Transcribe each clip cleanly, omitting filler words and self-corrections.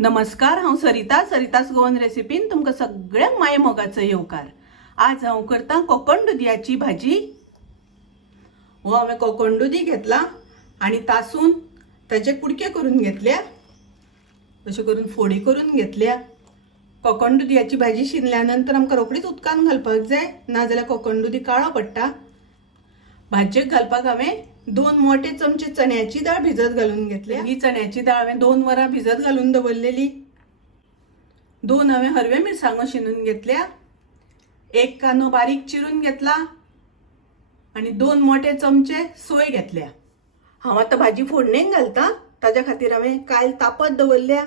नमस्कार, हांव सरितास गोवन रेसिपीन तुमकां सगळ्यांक माये मोगाचो येवकार। आज हांव करता कोकण दुदयाची भाजी। हो हांवें कोकण दुदी घेतला आनी तासून ताचे कुडके करून घेतल्या, तशें करून फोडी करून घेतल्या। कोकण दुदयाची भाजी शिनल्या नंतर आमकां रोखडीच उदकान घालपाक जाय, नाजाल्यार कोकण दुदी काळो पडटा। भाजयेक घालपाक हांवें 2 मोठे चमचे चण्याची डाळ भिजत घालून घेतल्या। ही चण्याची डाळ हांवें 2 वरां भिजत घालून दवरलेली। 2 हांवें हरवे मिरसांगो शिनून घेतल्या, 1 कांदो बारीक चिरून घेतला आनी 2 मोठे चमचे सोय घेतल्या। हांव आतां भाजी फोडणेक घालता, ताज्या खातीर हांवें कायल तापत दवरल्या।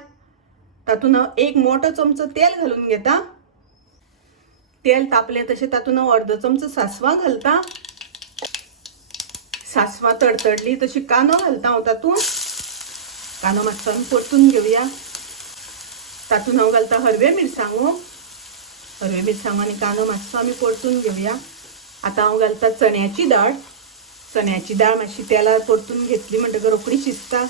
तातूंत हांव 1 मोठो चमचो तेल घालून घेता। तेल तापलें तशें तातूंत हांव अर्दो चमचो सासवां घालता। सासवां तडतडली तशी कांदो घालता हांव तातूंत। कांदो मातसो आमी परतून घेवया। तातूंत हांव घालता हरवे मिरसांगो आनी कांदो मातसो आमी परतून घेवया। आतां हांव घालता चण्याची डाळ। चण्याची डाळ मातशी तेलार परतून घेतली म्हणटकर रोखडी शिजता।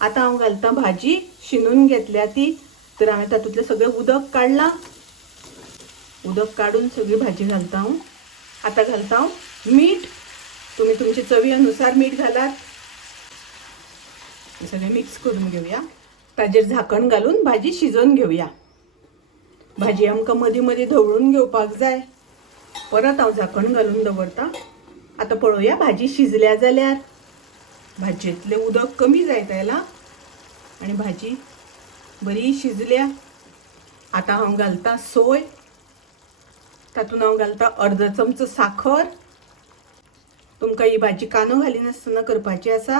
आतां हांव घालता भाजी शिनून घेतल्या ती, तर हांवें तातूंतलें सगळें उदक काडलां। उदक काडून सगळी भाजी घालता हांव। आतां घालता हांव मीठ। तुम्ही तुमचे चवी अनुसार मीठ घालात। हे सगळें मिक्स करून घेवया। ताजेर झाकण घालून भाजी शिजोवन घेवया। भाजी आमकां मदीं मदीं धवळून घेवपाक जाय। परत हांव झाकण घालून दवरता। आतां पळोवया भाजी शिजल्या जाल्यार। भाजयेंतलें उदक कमी जायत आयलां आनी भाजी बरी शिजल्या। आतां हांव घालता सोय। तातूंत हांव घालता अर्दो चमचो साखर। तुमकां ही भाजी कांदो घालिनासतना करपाची आसा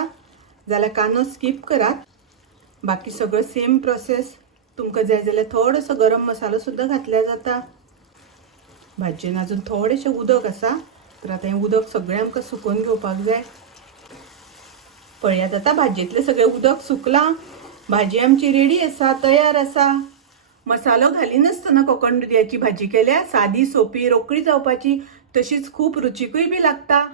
जाल्यार कांदो स्कीप करात। बाकी सगळं सेम प्रोसेस। तुमकां जाय जाल्यार थोडोसो गरम मसालो सुद्दां घातल्यार जाता। भाजयेन अजून थोडेशें उदक आसा, तर आतां हें उदक सगळें आमकां सुकोवन घेवपाक जाय। पळयात आतां भाजयेंतलें सगळें उदक सुकलां। भाजी आमची रेडी आसा, तयार आसा। मसालो घालिनासतना कोकण दुदयाची भाजी केल्यार सादी सोपी रोखडी जावपाची, तशीच खूब रुचीकूय बी लागता।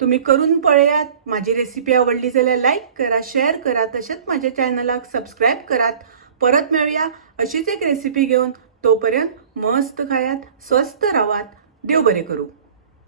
तुम्ही करून पळयात। माझी रेसिपी आवडली जाल्यार लाईक करा, शेअर करा, तसेच माझ्या चॅनलाक सबस्क्राईब करात। परत मेळूया अशीच एक रेसिपी घेऊन। तोपर्यंत मस्त खायात, स्वस्त राहात। देव बरे करू।